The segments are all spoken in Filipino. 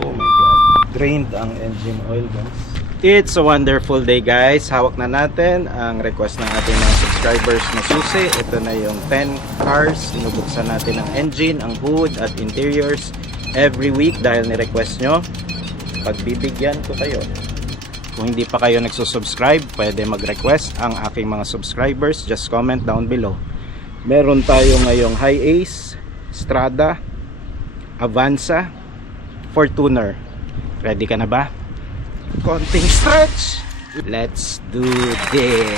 Oh my god, drained ang engine oil guys. It's a wonderful day guys. Hawak na natin ang request ng ating mga subscribers na susi. Ito na yung 10 cars. Sinubuksan natin ang engine, ang hood at interiors every week dahil ni-request nyo. Pagbibigyan ko kayo. Kung hindi pa kayo nagsusubscribe, pwede mag-request ang aking mga subscribers. Just comment down below. Meron tayo ngayong Hi-Ace, Strada, Avanza, Fortuner. Ready ka na ba? Konting stretch. Let's do this.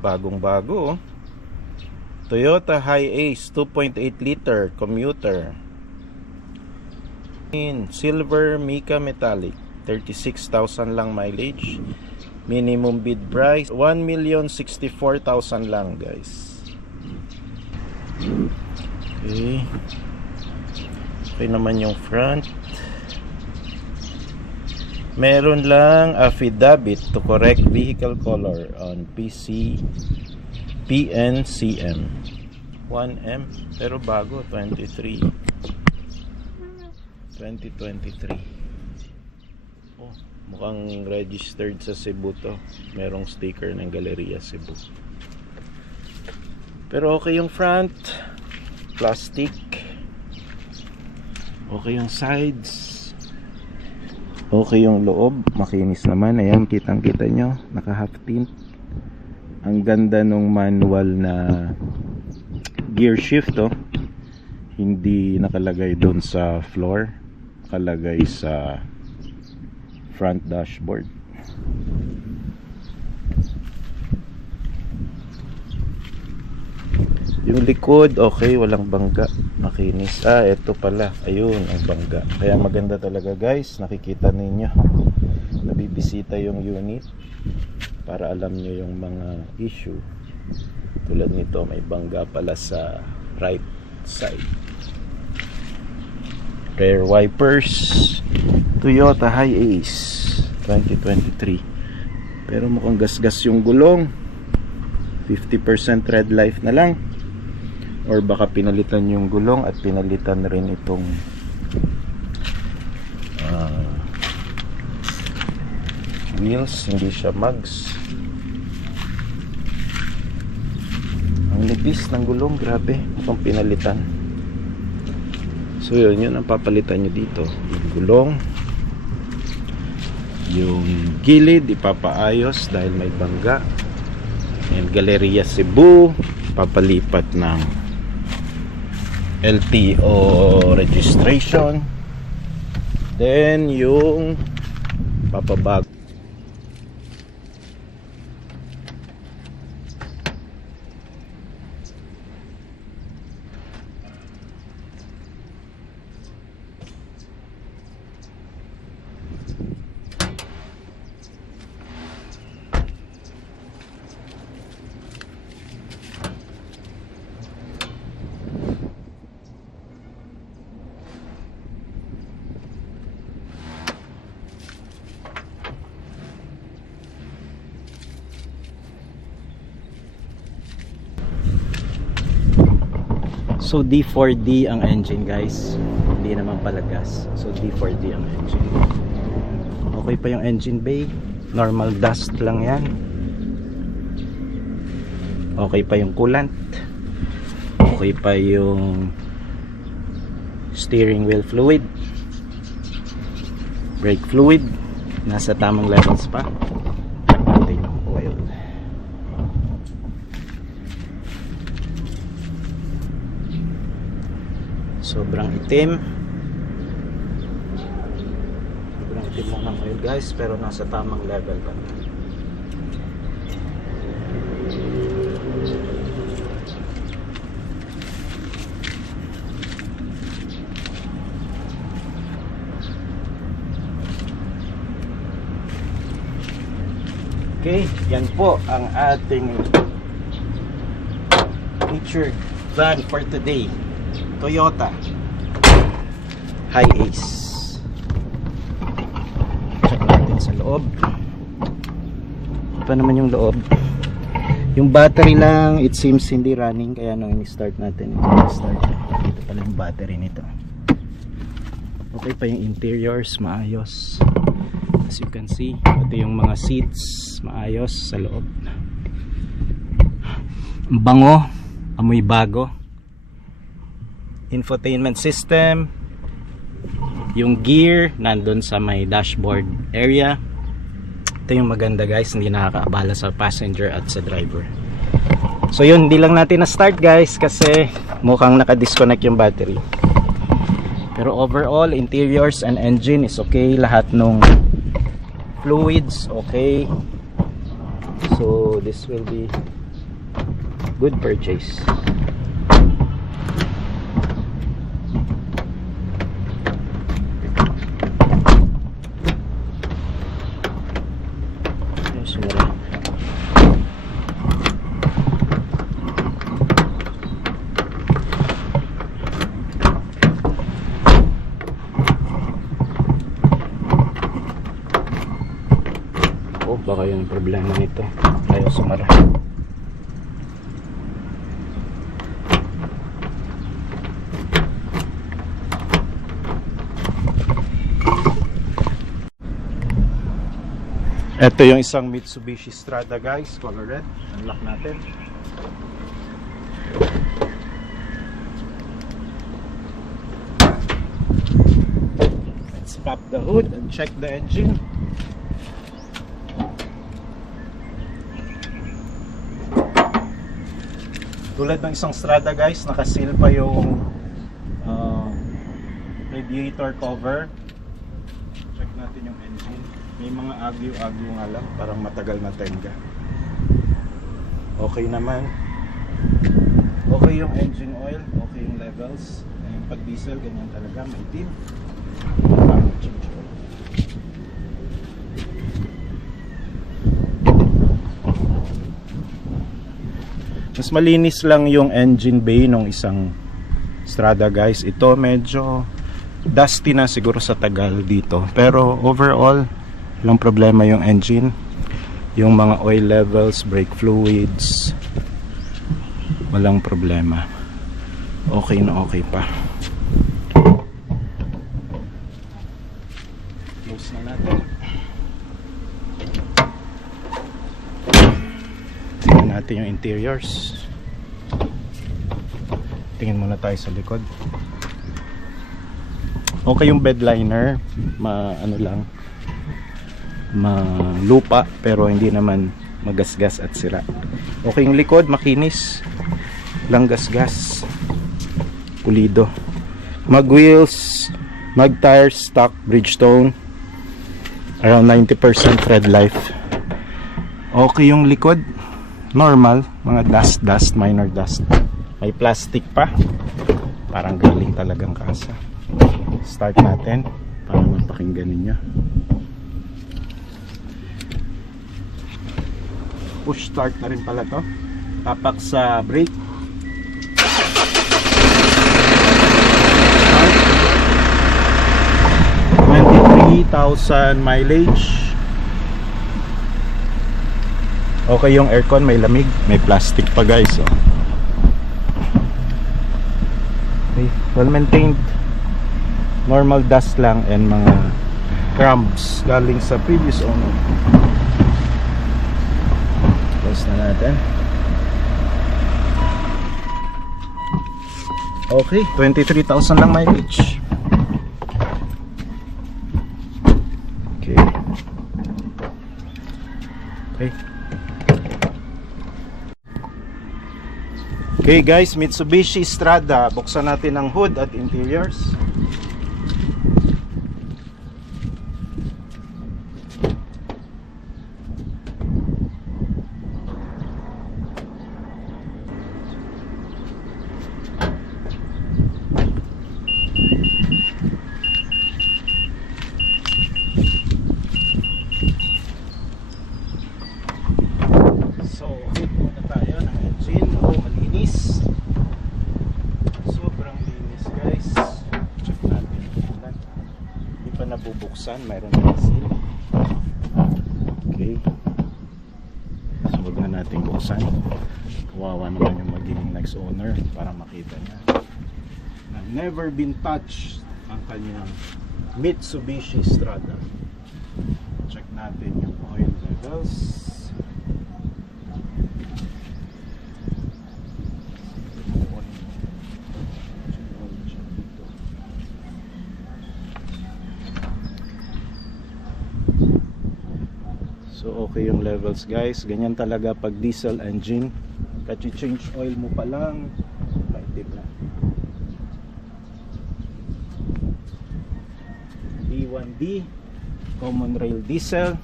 Bagong-bago. Toyota Hi-Ace 2.8 liter commuter in silver mica metallic, 36,000 lang mileage, minimum bid price 1,064,000 lang guys. Okay naman yung front. Meron lang affidavit to correct vehicle color on PNCM 1M, pero bago 2023. Oh, mukhang registered sa Cebu to. Merong sticker ng Galleria Cebu. Pero okay yung front, plastic. Okay yung sides. Okay yung loob, makinis naman. Ayan, kitang-kita nyo, naka half tint. Ang ganda nung manual na gear shift, oh. Hindi nakalagay doon sa floor, nakalagay sa front dashboard. Yung likod, okay, walang bangga, makinis. Ito pala, ayun ang bangga. Kaya maganda talaga guys, nakikita ninyo, nabibisita yung unit para alam nyo yung mga issue. Tulad nito, may bangga pala sa right side. Rear wipers, Toyota Hi-Ace 2023. Pero mukhang gasgas yung gulong. 50% red life na lang, or baka pinalitan yung gulong at pinalitan rin itong wheels, hindi siya mags. Ang nipis ng gulong, grabe, mukhang pinalitan. So yun ang papalitan nyo dito, yung gulong, yung gilid ipapaayos dahil may bangga, and Galleria Cebu papalipat ng LTO registration, then yung papabag. So D4D ang engine guys, hindi naman pala gas. So D4D ang engine. Okay pa yung engine bay, normal dust lang yan. Okay pa yung coolant. Okay pa yung steering wheel fluid, brake fluid, nasa tamang levels pa. Ito yung oil. Sobrang itim lang ng oil guys, pero nasa tamang level pa. Okay, yan po ang ating featured van for today. Toyota Hi-Ace. Check natin sa loob. Pa naman yung loob. Yung battery lang, it seems hindi running, kaya nung ini-start natin, dito pala yung battery nito. Okay pa yung interiors, maayos. As you can see, pati yung mga seats, maayos sa loob. Bango, amoy bago. Infotainment system. Yung gear, nandun sa may dashboard area. Ito yung maganda guys, hindi nakakaabala sa passenger at sa driver. So yun, hindi lang natin na-start guys kasi mukhang naka-disconnect yung battery. Pero overall, interiors and engine is okay. Lahat nung fluids okay, so this will be good purchase. Baka yun yung problema nito, ayaw sumara. Ito yung isang Mitsubishi Strada guys, color red. Unlock natin. Let's pop the hood and check the engine. Tulad ng isang Strada guys, nakaseal pa yung radiator cover. Check natin yung engine. May mga agyo-agyo nga lang, parang matagal na tenga. Okay naman. Okay yung engine oil, okay yung levels. Yung pag diesel, ganyan talaga, may tip. Mas malinis lang yung engine bay nung isang Strada guys. Ito medyo dusty na siguro sa tagal dito. Pero overall, walang problema yung engine. Yung mga oil levels, brake fluids, walang problema. Okay na okay pa. Close na natin. Tingnan natin yung interiors. Tingin muna tayo sa likod. Okay yung bed liner, lupa pero hindi naman magasgas at sira. Okay yung likod, makinis, lang gasgas, pulido. Mag wheels, mag tires, stock Bridgestone, around 90% tread life. Okay yung likod, normal, mga dust, minor dust. May plastic pa, parang galing talagang kasa. Start natin para mapakinggan ninyo. Push start na rin pala to. Tapak sa brake. 23,000 mileage. Okay yung aircon, may lamig, may plastic pa guys. So. Okay, well maintained. Normal dust lang and mga crumbs galing sa previous owner. Close na natin. Okay, 23,000 lang mileage. Okay. Okay. Okay guys, Mitsubishi Strada. Buksan natin ang hood at interiors. buksan, mayroon na seal. Okay, so wag na natin buksan, kawawa naman yung magiging next owner para makita niya na never been touched ang kanyang Mitsubishi Strada. Check natin yung oil levels. So okay yung levels guys. Ganyan talaga pag diesel engine. Kasi change oil mo pa lang, maitip na. B1B common rail diesel.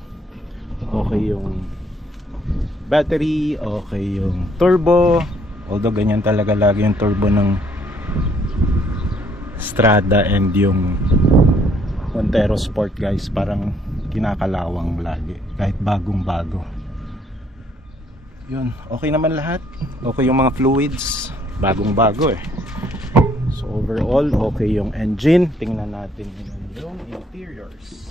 Okay yung battery, okay yung turbo. Although ganyan talaga lagi yung turbo ng Strada and yung Montero Sport guys, parang kinakalawang lagi kahit bagong bago. Yun, okay naman lahat. Okay yung mga fluids, bagong bago eh. So overall okay yung engine. Tingnan natin yung interiors.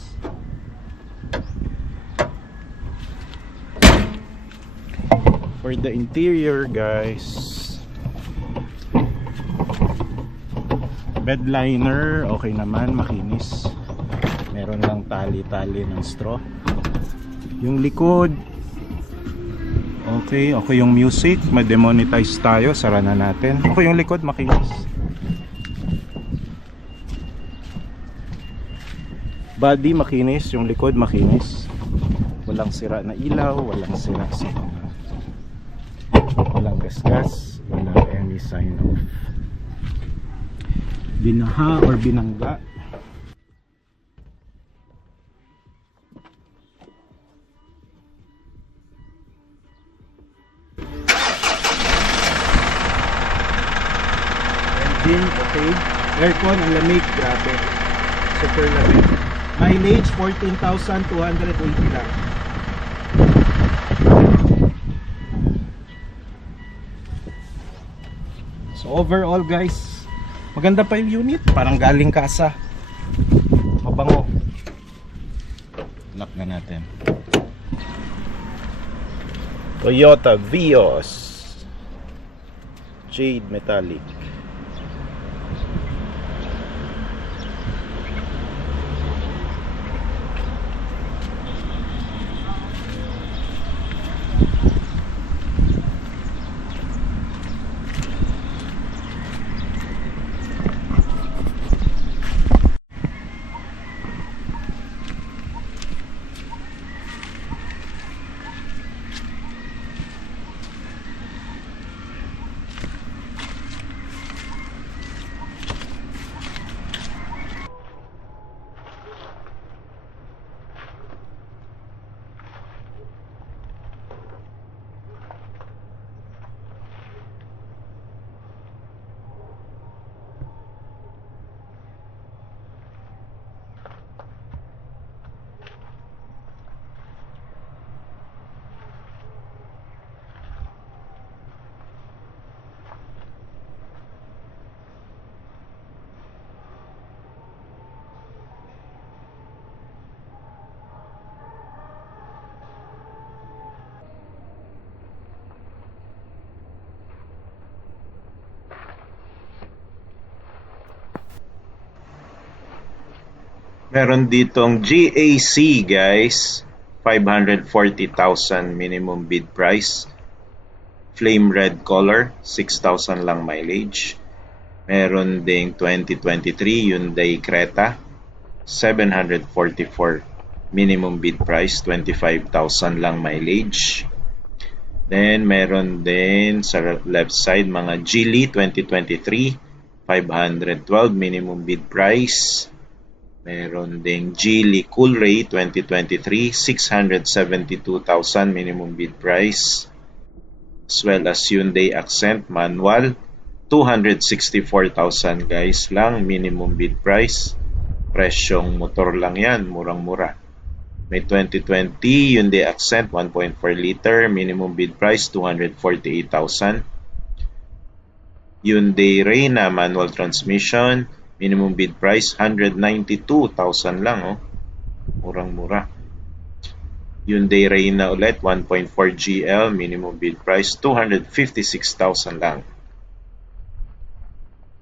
For the interior guys, bed liner okay naman, makinis. Meron lang tali-tali ng straw. Yung likod okay, okay yung music. Ma-demonetize tayo, sara na natin. Okay yung likod, makinis. Body makinis, yung likod makinis. Walang sira na ilaw, walang sira sa walang gasgas, walang any sign of binaha or binangga. Engine okay, aircon ang lamig, grabe, super lamig. Mileage 14,280 lang. So overall guys, maganda pa yung unit, parang galing kasa, mabango. Lock na natin. Toyota Vios Jade Metallic. Meron ditong GAC guys, 540,000 minimum bid price. Flame red color, 6,000 lang mileage. Meron ding 2023 Hyundai Creta, 744 minimum bid price, 25,000 lang mileage. Then meron din sa left side mga Geely 2023, 512 minimum bid price. Meron ding Geely Coolray 2023, 672,000 minimum bid price. As well as Hyundai Accent manual, 264,000 guys lang minimum bid price. Presyong motor lang yan, murang-mura. May 2020 Hyundai Accent 1.4 liter, minimum bid price 248,000. Hyundai Reyna manual transmission, minimum bid price 192,000 lang oh. Murang-mura. Hyundai Reyna ulit, 1.4 GL, minimum bid price, 256,000 lang.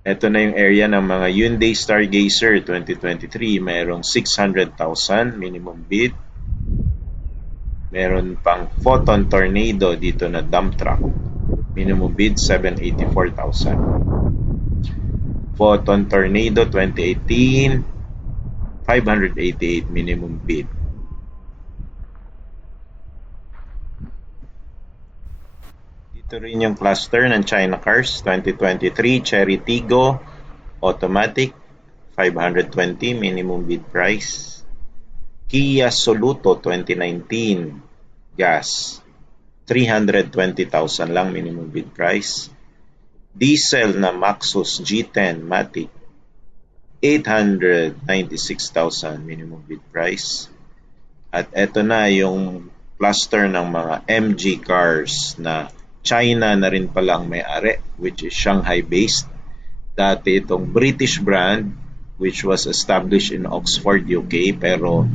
Ito na yung area ng mga Hyundai Stargazer 2023. Mayroong 600,000 minimum bid. Meron pang Photon Tornado dito na dump truck. Minimum bid 784,000. Photon Tornado 2018, 588 minimum bid. Dito rin yung cluster ng China Cars 2023 Cherry Tiggo automatic 520 minimum bid price. Kia Soluto 2019 gas 320,000 lang minimum bid price. Diesel na Maxus G10 Matic 896,000 minimum bid price. At eto na yung cluster ng mga MG cars na China na rin palang may-ari, which is Shanghai based. Dati itong British brand which was established in Oxford, UK, pero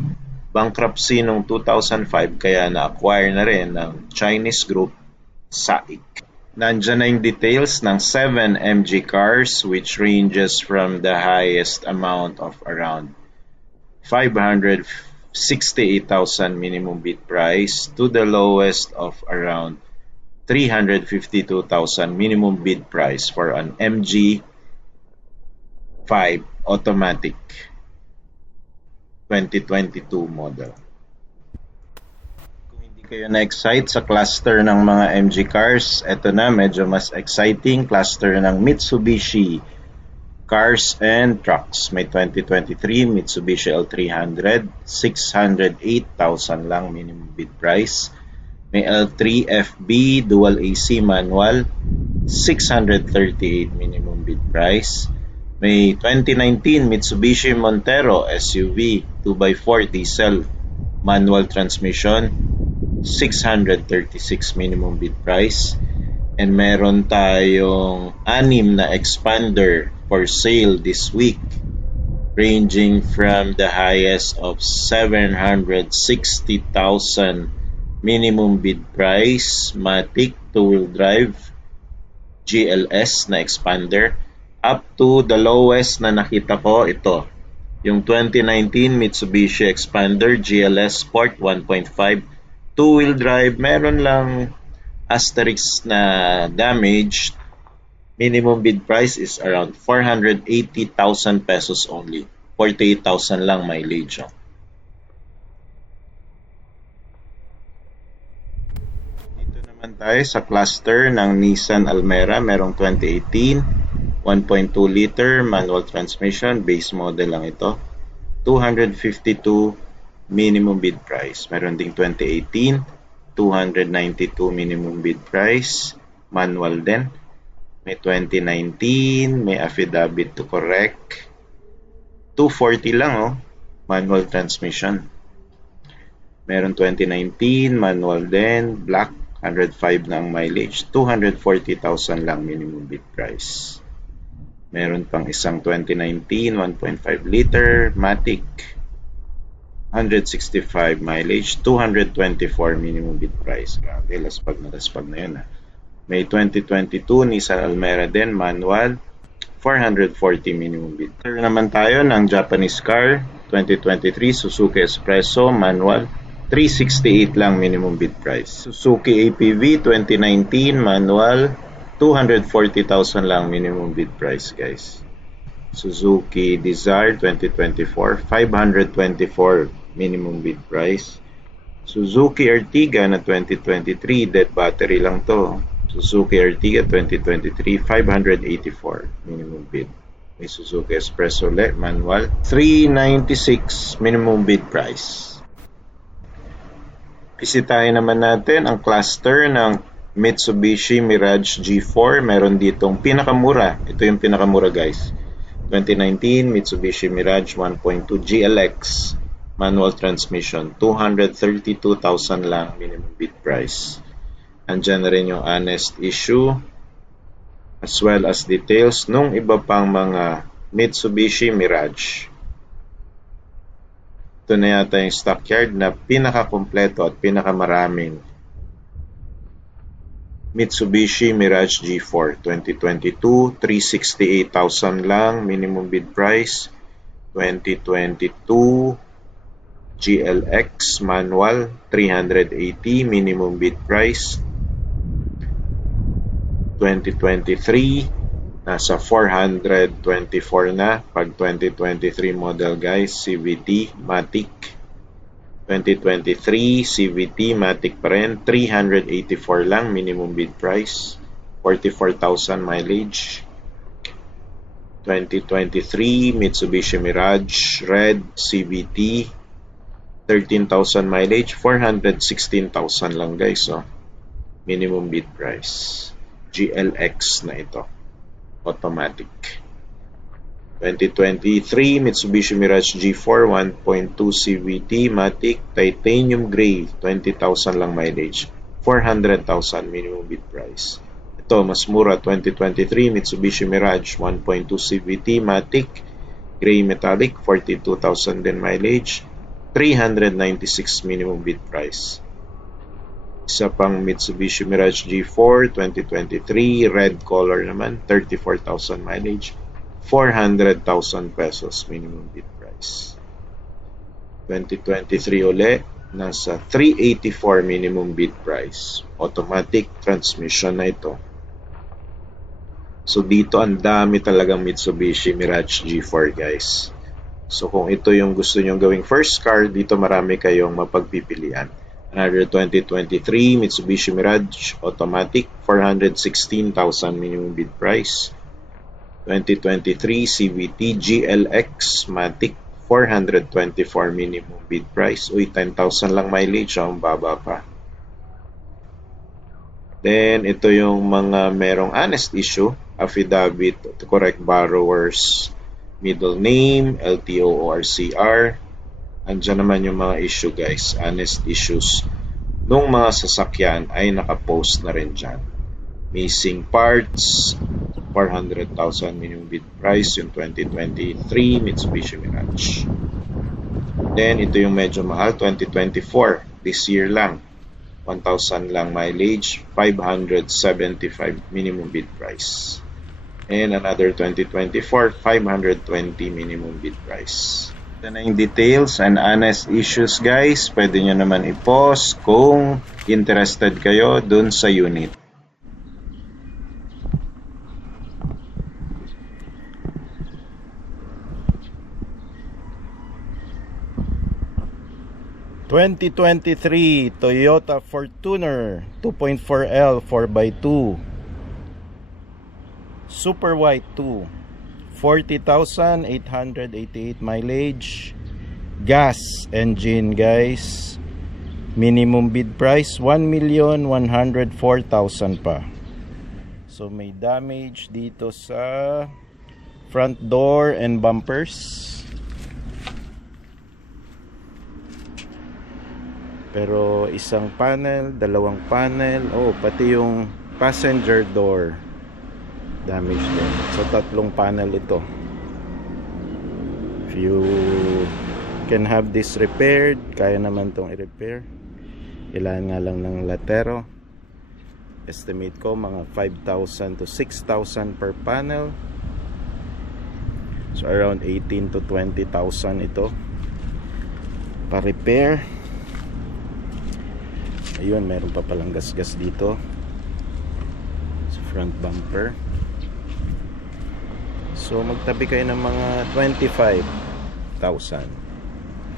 bankruptcy noong 2005 kaya na-acquire na rin ng Chinese group SAIC. Nandyan na yung details ng 7 MG cars which ranges from the highest amount of around 568,000 minimum bid price to the lowest of around 352,000 minimum bid price for an MG 5 automatic 2022 model. Kung hindi kayo na-excite sa cluster ng mga MG cars, eto na, medyo mas exciting cluster ng Mitsubishi cars and trucks. May 2023 Mitsubishi L300, 608,000 lang minimum bid price. May L3 FB dual AC manual, 638 minimum bid price. May 2019 Mitsubishi Montero SUV 2x4 diesel manual transmission, 636 minimum bid price. And meron tayong 6 na expander for sale this week, ranging from the highest of 760,000 minimum bid price Matic 2-wheel drive GLS na expander, up to the lowest na nakita ko, ito yung 2019 Mitsubishi Expander GLS Sport 1.5 2-wheel drive. Meron lang asterisk na damage. Minimum bid price is around 480,000 pesos only, 48,000 lang mileage. Dito naman tayo sa cluster ng Nissan Almera. Merong 2018 1.2 liter manual transmission, base model lang ito, 252 minimum bid price. Meron ding 2018 292 minimum bid price, manual din. May 2019, may affidavit to correct, 240 lang manual transmission. Meron 2019 manual din, black, 105 na ang mileage, 240,000 lang minimum bid price. Meron pang isang 2019 1.5 liter Matic, 165 mileage, 224 minimum bid price. Grabe, laspag na yun. May 2022 Nissan Almera din, manual, 440 minimum bid. Ito naman tayo ng Japanese car, 2023 Suzuki Espresso, manual, 368 lang minimum bid price. Suzuki APV 2019 manual, 240,000 lang minimum bid price, guys. Suzuki Dzire 2024, 524 minimum bid price. Suzuki Ertiga na 2023, dead battery lang to. Suzuki Ertiga 2023, 584 minimum bid. May Suzuki Espresso manual, 396 minimum bid price. Bisitahin naman natin ang cluster ng Mitsubishi Mirage G4. Meron ditong pinakamura. Ito yung pinakamura, guys. 2019 Mitsubishi Mirage 1.2 GLX manual transmission, 232,000 lang minimum bid price. Andyan na rin yung honest issue as well as details nung iba pang mga Mitsubishi Mirage. Ito na yata yung stockyard na pinaka-kompleto at pinaka-maraming Mitsubishi Mirage G4 2022, 368,000 lang minimum bid price. 2022 GLX manual, 380 minimum bid price. 2023 nasa 424 na pag 2023 model guys, CVT Matic. 2023 CVT Matic pa rin, 384 lang minimum bid price, 44,000 mileage. 2023 Mitsubishi Mirage Red CVT, 13,000 mileage, 416,000 lang guys, so minimum bid price. GLX na ito, automatic. 2023 Mitsubishi Mirage G4 1.2 CVT Matic Titanium Gray, 20,000 lang mileage, 400,000 minimum bid price. Ito mas mura, 2023 Mitsubishi Mirage 1.2 CVT Matic Gray Metallic, 42,000 din mileage, 396 minimum bid price. Isa pang Mitsubishi Mirage G4 2023 red color naman, 34,000 mileage, 400,000 pesos minimum bid price. 2023 uli, nasa 384 minimum bid price. Automatic transmission na ito. So dito ang dami talagang Mitsubishi Mirage G4 guys. So kung ito yung gusto nyong gawing first car, dito marami kayong mapagpipilian. Another 2023 Mitsubishi Mirage Automatic, 416,000 minimum bid price. 2023 CVT GLX Matic, 424 minimum bid price. Uy, 10,000 lang mileage, ang baba pa. Then, ito yung mga merong honest issue, affidavit to correct borrower's middle name, LTO or CR. Andyan naman yung mga issue guys, honest issues. Nung mga sasakyan ay nakapost na rin dyan. Missing parts, 400,000 minimum bid price yung 2023 Mitsubishi Mirage. Then ito yung medyo mahal, 2024, this year lang, 1,000 lang mileage, 575 minimum bid price. And another 2024, 520 minimum bid price. Ito na yung details and honest issues guys. Pwede nyo naman i-post kung interested kayo dun sa unit. ...2023 Toyota Fortuner 2.4L 4x2 Super White 2, 40,888 mileage, gas engine guys. Minimum bid price 1,104,000 pa. So may damage dito sa front door and bumpers. Pero isang panel, dalawang panel, pati yung passenger door damage din. So tatlong panel ito. If you can have this repaired, kaya naman tong i-repair. Ilan nga lang ng latero. Estimate ko mga 5,000 to 6,000 per panel. So around 18 to 20,000 ito pa-repair. Ayun, meron pa palang gas-gas dito sa front bumper. So magtabi kayo ng mga 25,000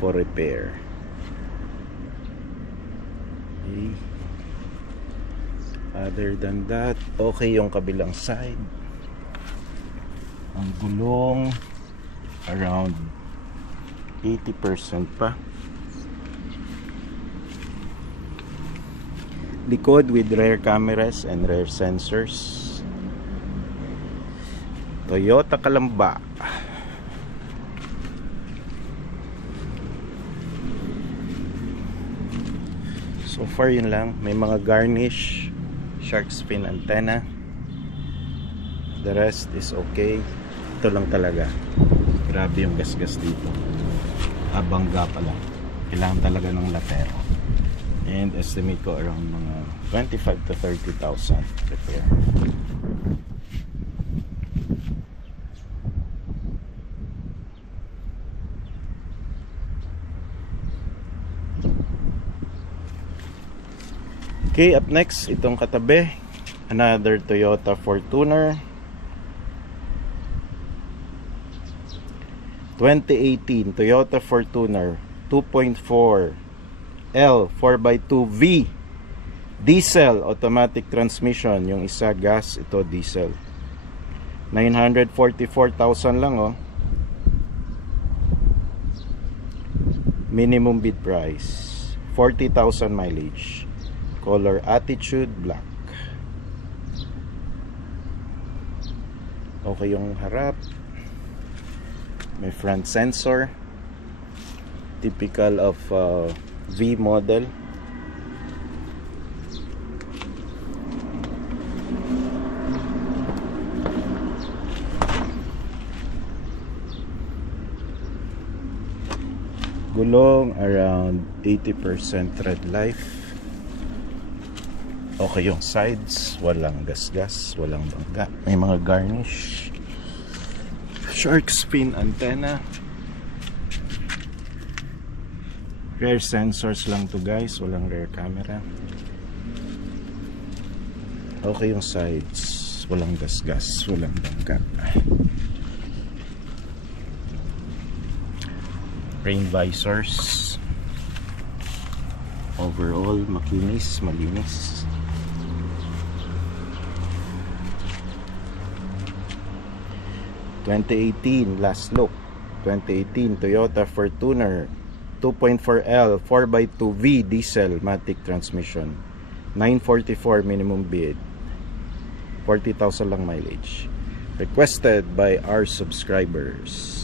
for repair. Okay. Other than that, okay yung kabilang side. Ang gulong around 80% pa. Likod with rear cameras and rear sensors. Toyota Calamba. So far yun lang. May mga garnish, shark fin antenna. The rest is okay. Ito lang talaga. Grabe yung gas-gas dito. Bangga pa lang. Kailangan talaga ng latero. And estimate ko around mga 25 to 30,000 repair. Okay, up next, itong katabi, another Toyota Fortuner 2018 Toyota Fortuner 2.4 L 4x2V diesel automatic transmission. Yung isa gas, ito diesel. 944,000 lang oh. Minimum bid price 40,000 mileage. Color Attitude black. Okay yung harap. May front sensor. Typical of V model. Gulong around 80% tread life. Okay yung sides, walang gasgas, walang bangga. May mga garnish. Shark fin antenna. Rear sensors lang to guys, walang rear camera. Okay yung sides, walang gasgas, walang bangga. Rain visors. Overall, makinis, malinis. (2018) last look. 2018 Toyota Fortuner 2.4L 4x2V diesel matic transmission. 944 minimum bid. 40,000 lang mileage. Requested by our subscribers.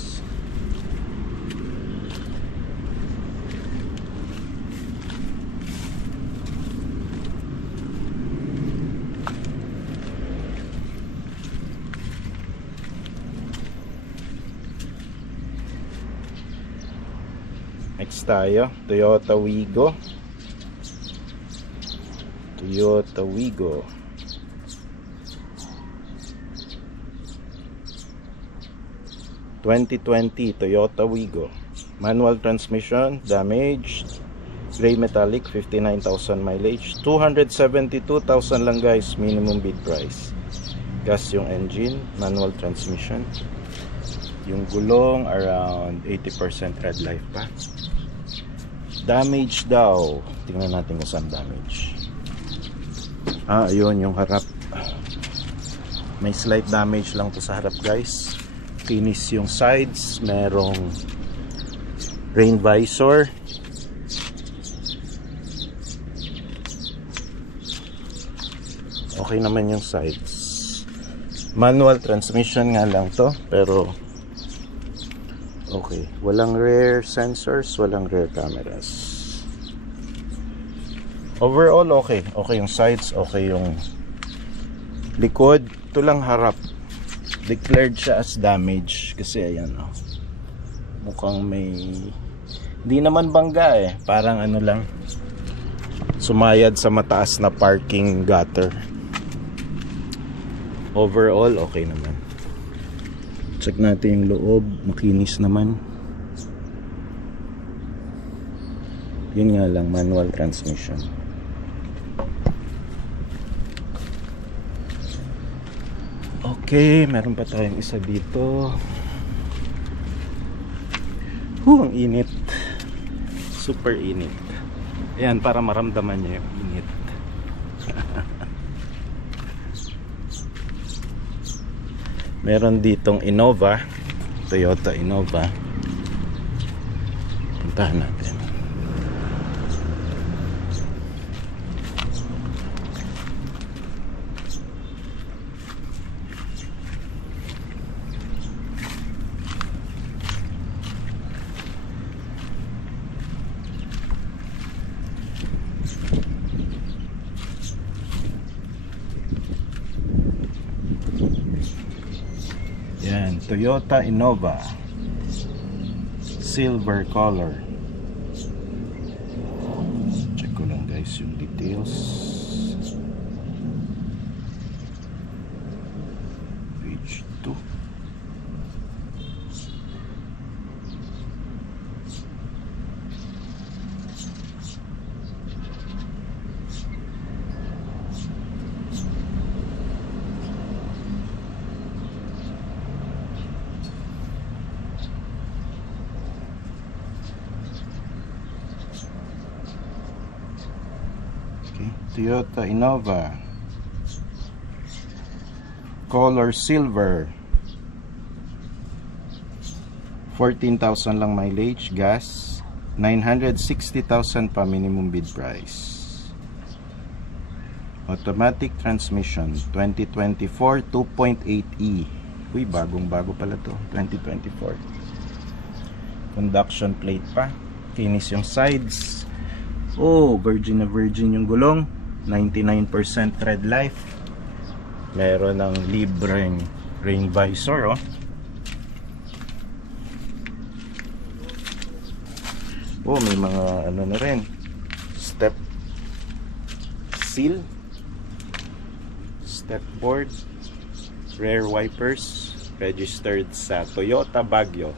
Next tayo, Toyota Wigo. Toyota Wigo 2020 Toyota Wigo. Manual transmission, damaged. Gray metallic, 59,000 mileage. 272,000 lang guys, minimum bid price. Gas yung engine, manual transmission. Yung gulong around 80% tread life pa. Damage daw. Tingnan natin kung saan damage. Ayun yung harap. May slight damage lang to sa harap guys. Finish yung sides. Merong rain visor. Okay naman yung sides. Manual transmission nga lang to, pero okay. Walang rear sensors, walang rear cameras. Overall, okay. Okay yung sides, okay yung likod. Ito lang harap. Declared siya as damage. Kasi ayan, oh. Mukhang may... Hindi naman bangga eh. Parang ano lang. Sumayad sa mataas na parking gutter. Overall, okay naman. Check natin yung loob. Makinis naman. Yun nga lang, manual transmission. Okay, meron pa tayong isa dito. Ang init. Super init. Ayan, para maramdaman niya yung init. Meron ditong Innova, Toyota Innova. Puntahan natin. Yan, Toyota Innova silver color. Check ko lang guys yung details. Page 2. Okay, Toyota Innova color silver, 14,000 lang mileage, gas 960,000 pa minimum bid price, automatic transmission, 2024 2.8e. Uy, bagong-bago pala to, 2024. Conduction plate pa, finish yung sides. Oh, virgin na virgin yung gulong, 99% tread life. Meron ng libreng rain visor, oh. Oh, may mga ano na rin, step seal, step board, rear wipers, registered sa Toyota Baguio,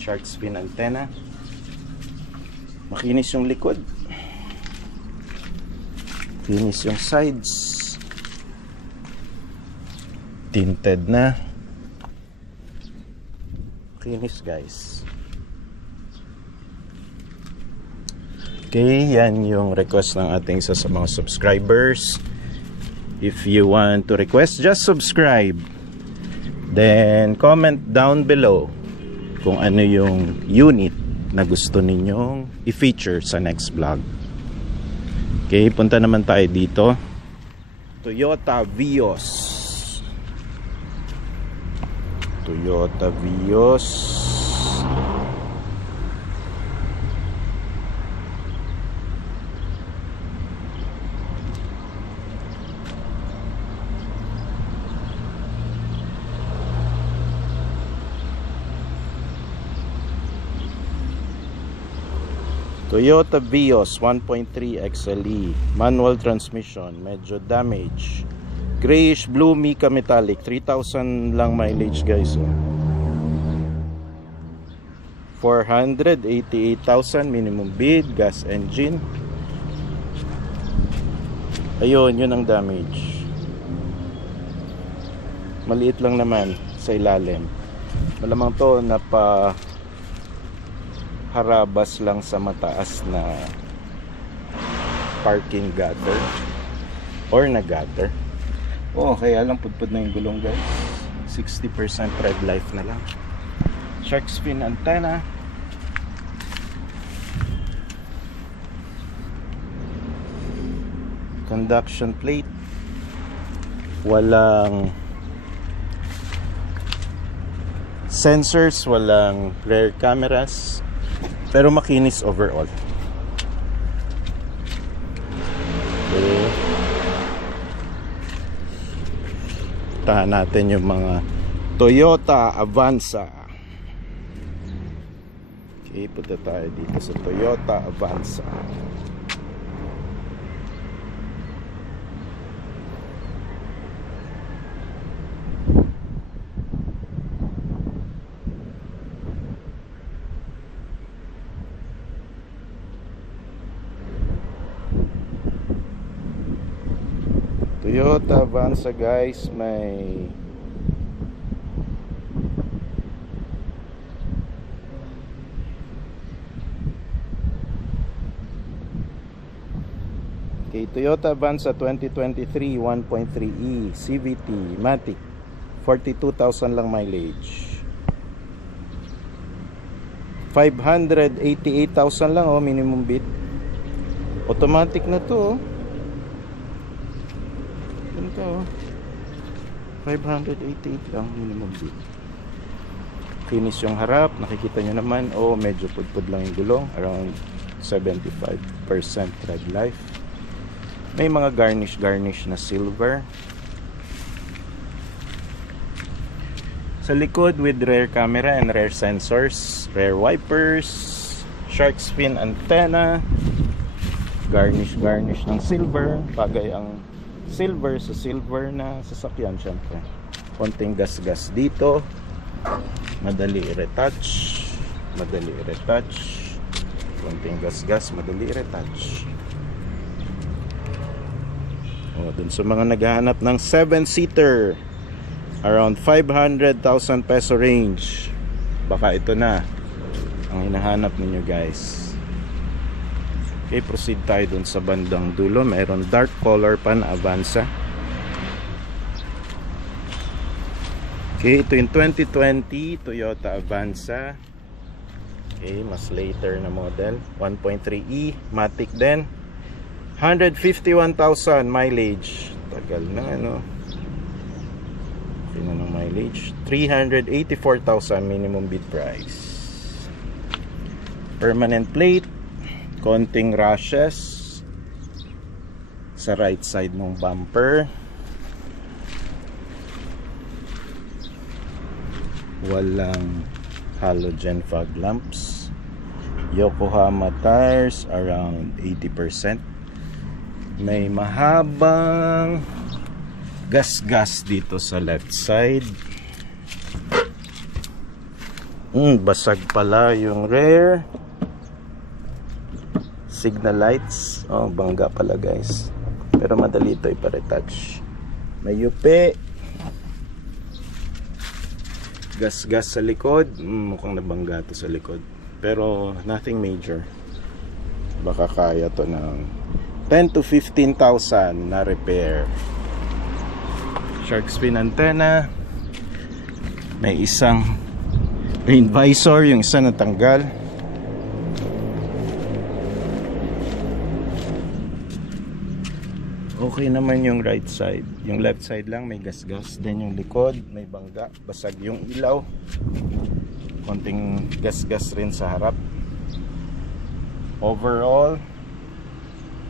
shark fin antenna. Makinis yung likod, finish yung sides, tinted na, finish guys. Okay, yan yung request ng ating isa sa mga subscribers. If you want to request, just subscribe, then comment down below kung ano yung unit na gusto ninyong i-feature sa next vlog. Okay, punta naman tayo dito. Toyota Vios. Toyota Vios. Toyota Vios 1.3 XLE, manual transmission, medyo damage, grayish blue mica metallic, 3,000 lang mileage guys, oh. 488,000 minimum bid, gas engine. Ayun, yun ang damage. Maliit lang naman sa ilalim. Malamang to napa harabas lang sa mataas na parking gutter or na gutter. Oh, kaya lang pudpud na yung gulong guys. 60% tread life na lang. Shark fin antenna. Conduction plate. Walang sensors, walang rear cameras, pero makinis overall. Okay. Tahan natin yung mga Toyota Avanza. Okay, punta tayo dito sa Toyota Avanza. Toyota Avanza guys, may Toyota Avanza 2023 1.3e CVT Matic, 42,000 lang mileage, 588,000 lang, oh, minimum bid. Automatic na to, oh. Ganito, oh. 588 lang minimum bid. Finish yung harap, nakikita nyo naman, oh, medyo pudpud lang yung gulong, around 75% tread life. May mga garnish na silver. Sa likod with rear camera and rear sensors, rear wipers, shark fin antenna, garnish ng silver. Bagay ang silver sa silver na sasakyan syempre. Konting gas-gas dito. Madali i-retouch. Konting gas-gas, madali i-retouch. Dun sa mga naghahanap ng 7-seater, around 500,000 peso range, baka ito na ang hinahanap ninyo guys. Okay, proceed tayo dun sa bandang dulo. Mayroon dark color pa na Avanza. Okay, ito yung 2020 Toyota Avanza. Okay, mas later na model, 1.3e Matic din. 151,000 mileage. Tagal na ano. Okay na ng mileage. 384,000 minimum bid price. Permanent plate. Konting rashes sa right side ng bumper. Walang halogen fog lamps. Yokohama tires around 80%. May mahabang gas-gas dito sa left side. Basag pala yung rear signal lights. Bangga pala guys, pero madali ito ipa-retouch. May yupi, gas-gas sa likod. Mukhang nabangga to sa likod, pero nothing major. Baka kaya to ng 10 to 15,000 na repair. Shark fin antenna. May isang rain visor, yung isa natanggal. Okay naman yung right side. Yung left side lang may gas-gas. Then yung likod may bangga, basag yung ilaw. Konting gas-gas rin sa harap. Overall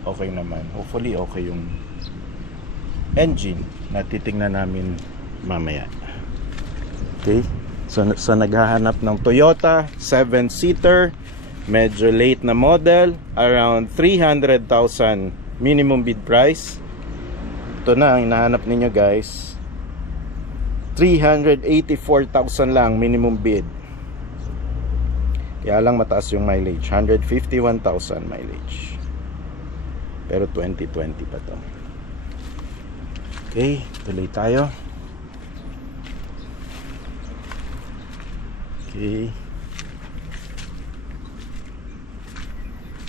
okay naman. Hopefully okay yung engine na titingnan namin mamaya. Okay, so sa naghahanap ng Toyota 7-seater, medyo late na model, around 300,000 minimum bid price. Ito na ang hinahanap ninyo guys. 384,000 lang minimum bid. Kaya lang mataas yung mileage, 151,000 mileage. Pero 2020 pa to. Okay, tuloy tayo. Okay,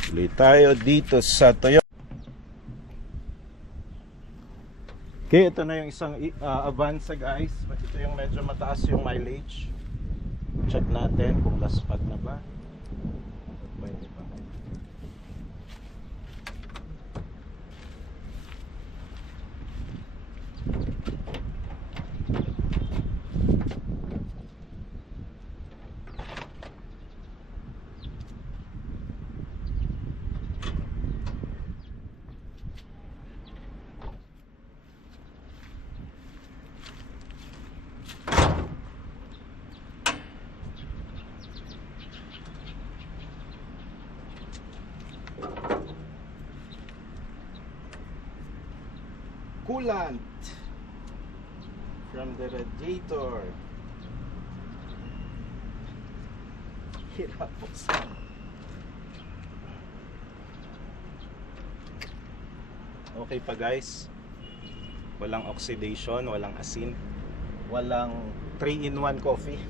tuloy tayo dito sa Toyota. Okay, ito na yung isang Avanza guys. Ito yung medyo mataas yung mileage. Check natin kung laspag na ba. Pwede pa. Coolant from the radiator. Hirap buksan. Okay pa guys. Walang oxidation, walang asin, walang 3-in-1 coffee.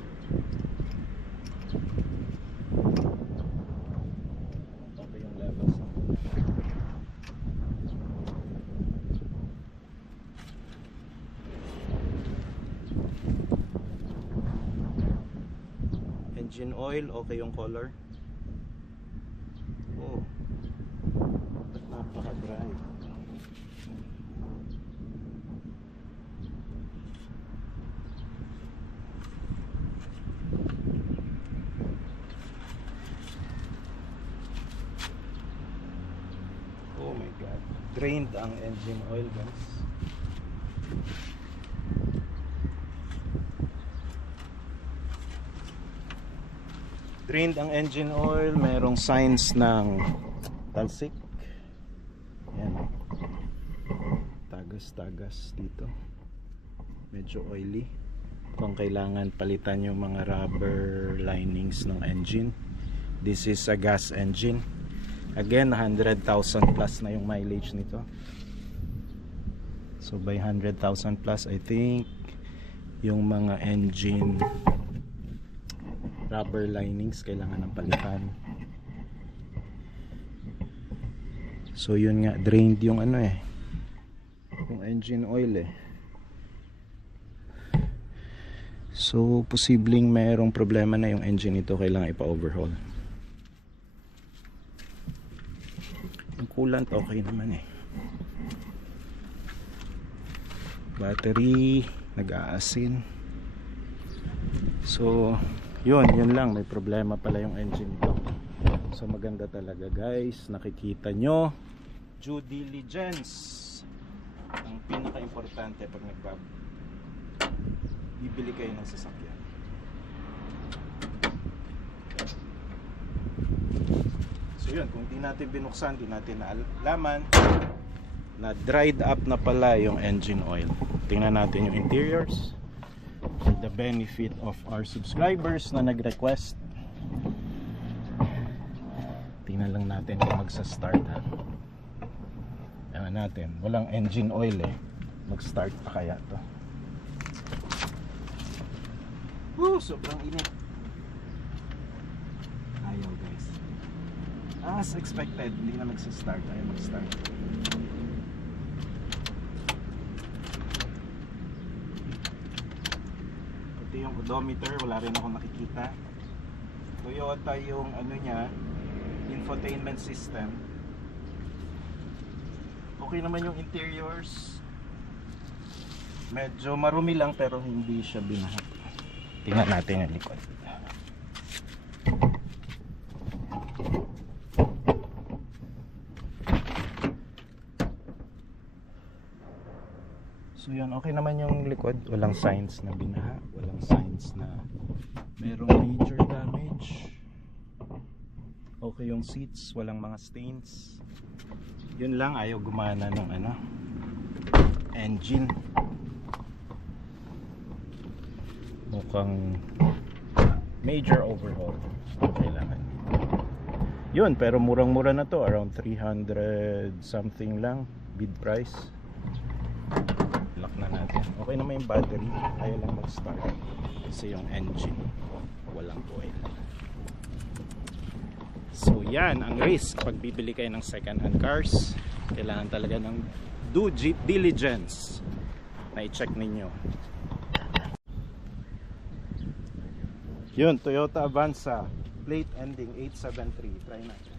Okay yung levels. Engine oil, okay yung color. Oh, ba't napaka-dry? Oh my god, drained ang engine oil guys. Drained ang engine oil, merong signs ng talsik. Yan. Tagas-tagas dito. Medyo oily. Kung kailangan palitan yung mga rubber linings ng engine. This is a gas engine. Again, 100,000 plus na yung mileage nito. So by 100,000 plus, I think yung mga engine rubber linings kailangan ng palitan. So yun nga, drained yung ano eh, yung engine oil eh. So posibleng mayroong problema na yung engine nito, kailangan ipa-overhaul. Yung coolant okay naman eh. Battery nag-aasin. So yun lang, may problema pala yung engine nito. So maganda talaga guys, nakikita nyo, due diligence ang pinaka-importante pag bibili kayo ng sasakyan. So yun, kung di natin binuksan, di natin naalaman na dried up na pala yung engine oil. Tingnan natin yung interiors for the benefit of our subscribers na nag-request. Tingnan lang natin kung magsa-start ha. Tingnan natin, walang engine oil eh. Mag-start pa kaya to? Sobrang init. Ayaw guys. As expected, hindi na magsa-start. Ayaw mag-start. Ito yung odometer, wala rin akong nakikita. Toyota yung ano niya, infotainment system. Okay naman yung interiors. Medyo marumi lang pero hindi siya binahat. Tingnan natin yung likod. So yun, okay naman yung likod. Walang signs na binaha. Walang signs na merong major damage. Okay yung seats, walang mga stains. Yun lang, ayaw gumana ng ano, engine. Mukhang major overhaul ang kailangan. Yun, pero murang-mura na to, around 300 something lang bid price. Lock na natin. Okay naman yung battery, ayaw lang mag-start kasi yung engine walang oil. So yan ang risk pag bibili kayo ng second hand cars. Kailangan talaga ng due diligence na i-check ninyo. Yun, Toyota Avanza, plate ending 873. Try natin.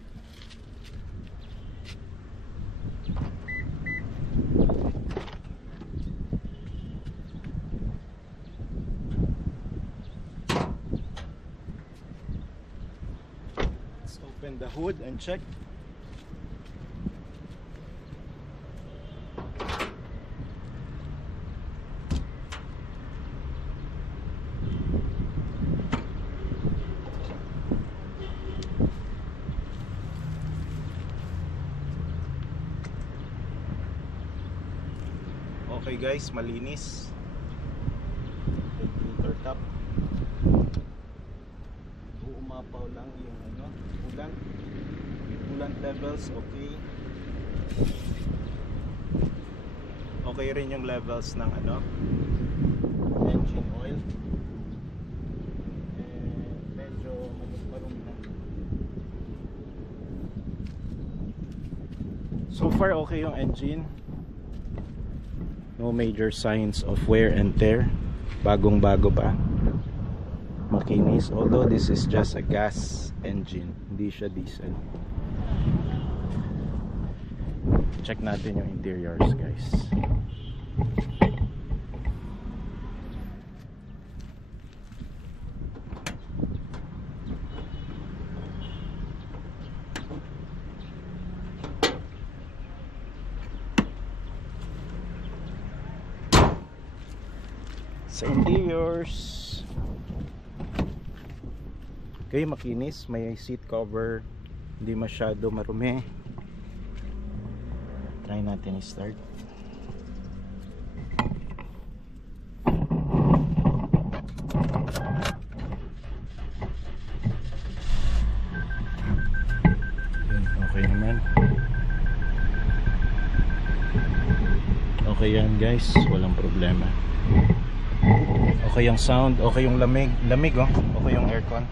Let's open the hood and check. Okay guys, malinis. Filter top. Umapaw lang yung ano, coolant levels, okay. Okay rin yung levels ng ano, engine oil. Medyo marumi na. So far okay yung engine. No major signs of wear and tear. Bagong-bago pa. Makinis. Although this is just a gas engine, hindi siya diesel. Check natin yung interiors, guys. Sa interiors, Okay, makinis, may seat cover, hindi masyado marumi. Try natin i-start. Okay naman. Okay yan guys, walang problema. Okay yung sound, okay yung lamig, oh. Okay yung aircon.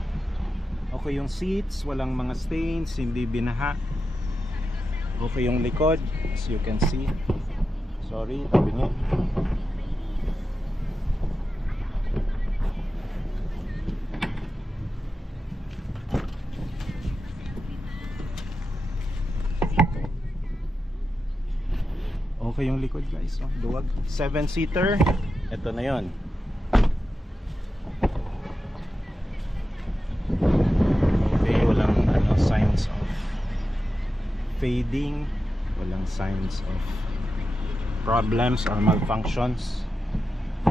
Okay yung seats, walang mga stains, hindi binaha. Okay yung likod, as you can see. Sorry, tabi niya. Okay yung likod guys, oh. Duwag. 7-seater. Ito na yon. Okay, walang signs of fading, walang signs of problems or malfunctions.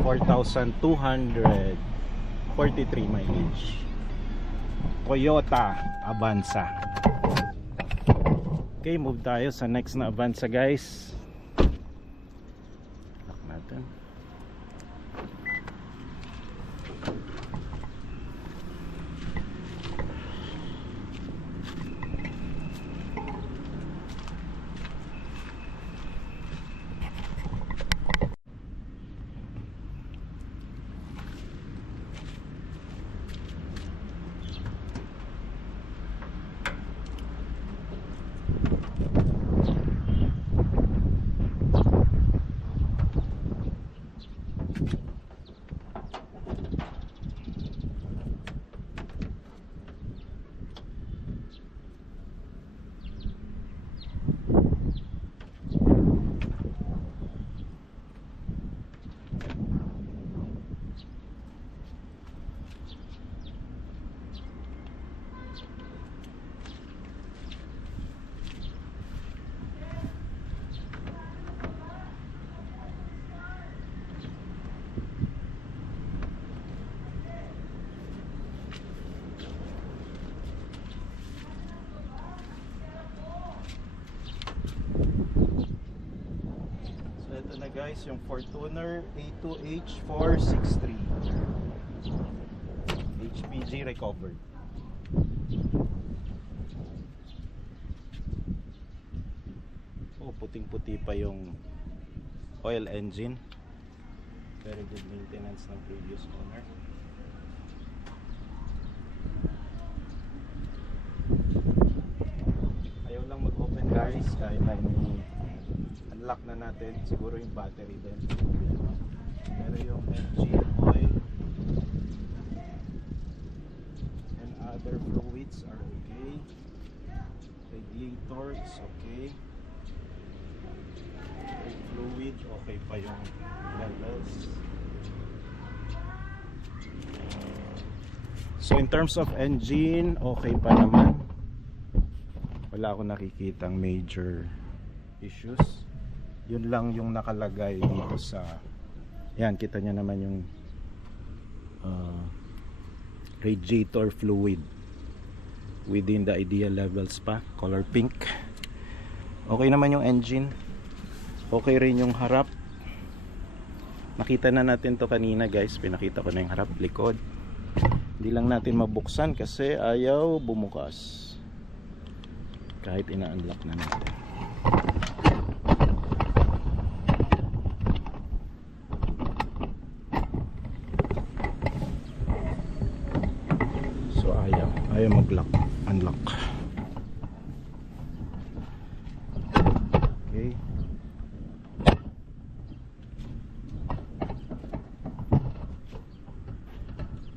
4,243 mileage. Toyota Avanza. Okay, move tayo sa next na Avanza guys. Lock natin. Ito na guys, yung Fortuner A2H463 HPG recovered. Oh, puting-puti pa yung oil engine. Very good maintenance ng previous owner. Ayaw lang mag-open guys, kahit na unlock na natin, siguro yung battery din. Pero yung engine oil and other fluids are okay. Radiator is okay. Brake fluid, okay pa yung levels. So in terms of engine, okay pa naman. Wala akong nakikitang major issues. Yun lang yung nakalagay dito sa, yan, kita nyo naman yung radiator fluid within the ideal levels pa, color pink. Okay naman yung engine, okay rin yung harap. Nakita na natin to kanina guys, pinakita ko na yung harap, likod. Hindi lang natin mabuksan kasi ayaw bumukas kahit ina-unlock na natin. Ayaw mag-lock, unlock. Okay.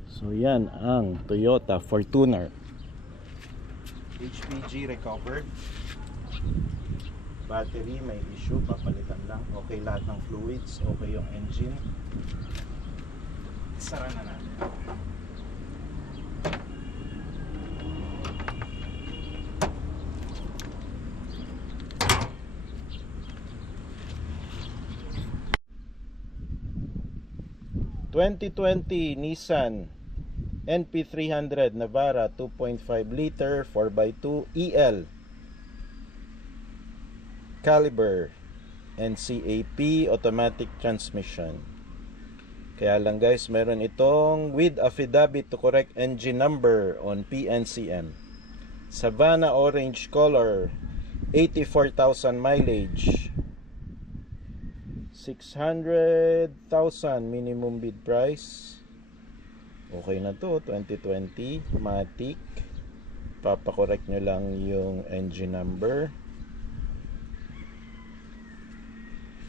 So yan ang Toyota Fortuner HPG recovered. Battery may issue, papalitan lang. Okay lahat ng fluids, okay yung engine. Sara na natin. ...2020 Nissan NP300 Navara 2.5 liter 4x2 EL caliber and CAP automatic transmission. Kaya lang guys, meron itong with affidavit to correct engine number on PNCM. Savannah orange color, 84,000 mileage, 600,000 minimum bid price. Okay na to, 2020 Matic. Papakorek nyo lang yung engine number.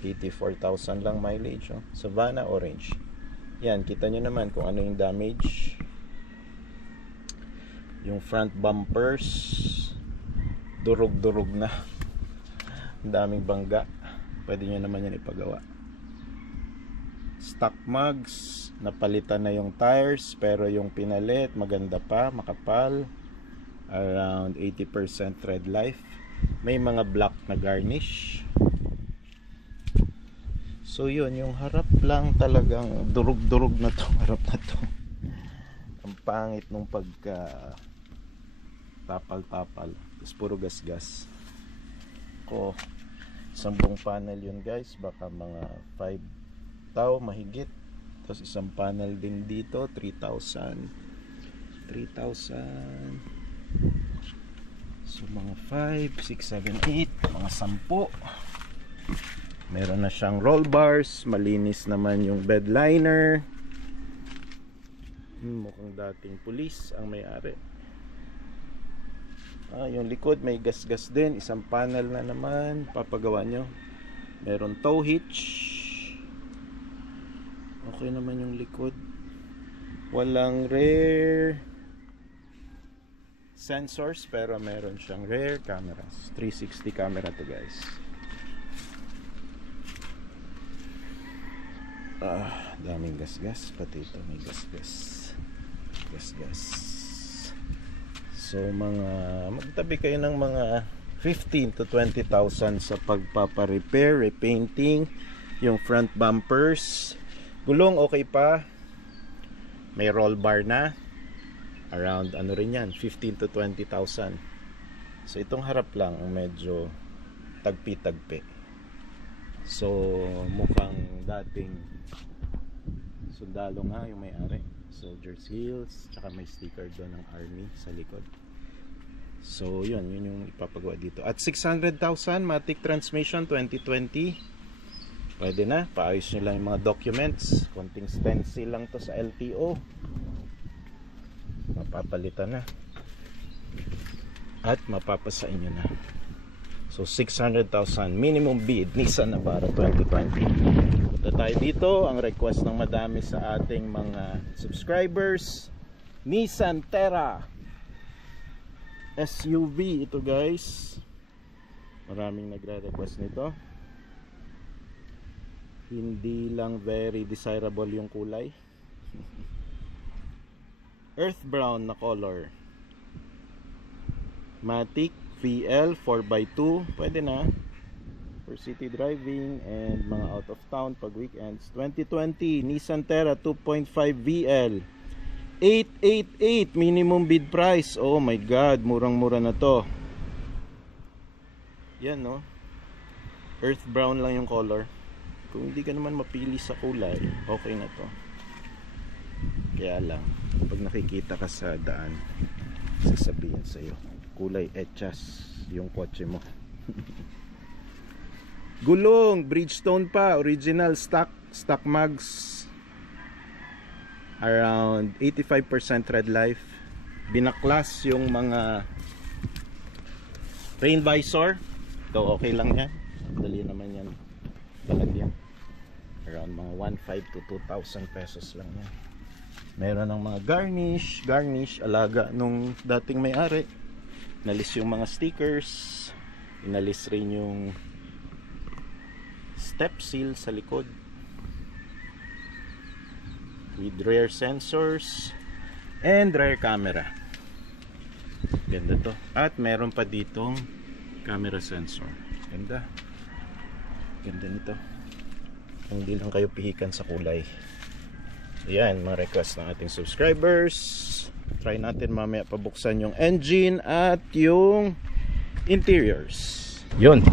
84,000 lang mileage, oh. Savannah orange. Yan, kita nyo naman kung ano yung damage. Yung front bumpers durog-durog na. Ang daming bangga. Pwede nyo naman yan ipagawa. Stock mugs, napalitan na yung tires, pero yung pinalit maganda pa, makapal. Around 80% tread life. May mga black na garnish. So yun, yung harap lang talagang durug-durug na to, harap na to. Ang pangit nung pagka tapal-tapal. Tapos puro gas-gas. Ko, isang buong panel yun guys, baka mga 5 tao mahigit. Tapos isang panel din dito, 3,000. So mga 5, 6, 7, 8, mga 10. Meron na siyang roll bars, malinis naman yung bed liner. Mukhang dating pulis ang may-ari. Yung likod may gas-gas din, isang panel na naman, papagawa nyo. Meron tow hitch. Okay naman yung likod. Walang rear sensors, pero meron siyang rear cameras. 360 camera to guys. Daming gas-gas. Pati ito may gas-gas. So magtabi kayo ng mga 15 to 20,000 sa pagpapa-repair, repainting. Yung front bumpers, gulong okay pa. May roll bar na. Around ano rin yan, 15 to 20,000. So itong harap lang ang medyo tagpi-tagpi. So mukhang dating sundalo nga yung may-ari. Soldier's heels, tsaka may sticker doon ng army sa likod. So yun yung ipapagawa dito. At 600,000 Matic transmission 2020. Pwede na, paayos nyo lang yung mga documents. Konting stencil lang to sa LTO, mapapalitan na at mapapasain nyo na. So 600,000 minimum bid Nissan Navara 2020. Punta tayo dito. Ang request ng madami sa ating mga subscribers, Nissan Terra SUV ito guys. Maraming nagre-request nito. Hindi lang very desirable yung kulay. Earth brown na color. Matic VL 4x2, pwede na for city driving and mga out of town pag weekends. 2020 Nissan Terra 2.5 VL 888 minimum bid price. Oh my god, murang-mura na to. Yan no, earth brown lang yung color. Kung hindi ka naman mapili sa kulay, okay na to. Kaya lang, pag nakikita ka sa daan, sasabihin sa'yo, kulay echas yung kotse mo. Gulong, Bridgestone pa, original stock mugs. Around 85% tread life. Binaklas yung mga rain visor. Ito okay lang yan. Dali naman yan. Talagyan. Around mga 1,500 to 2,000 pesos lang yan. Meron ng mga garnish, alaga nung dating may-ari. Inalis yung mga stickers. Inalis rin yung step seal sa likod. With rear sensors and rear camera. Ganda to. At meron pa ditong camera sensor. Ganda. Ganda nito. Kung hindi lang kayo pihikan sa kulay. Yan, mga request ng ating subscribers. Try natin mamaya pabuksan yung engine at yung interiors. Yun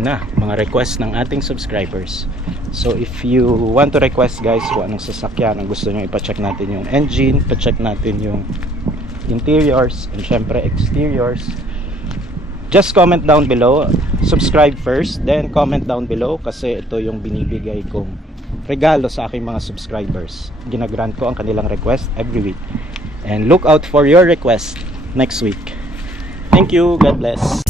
na, mga request ng ating subscribers. So if you want to request guys kung anong sasakyan ang gusto nyo, ipacheck natin yung engine, ipacheck natin yung interiors, and syempre exteriors, just comment down below. Subscribe first, then comment down below, kasi ito yung binibigay kong regalo sa aking mga subscribers. Ginagrant ko ang kanilang request every week, and look out for your request next week. Thank you, God bless.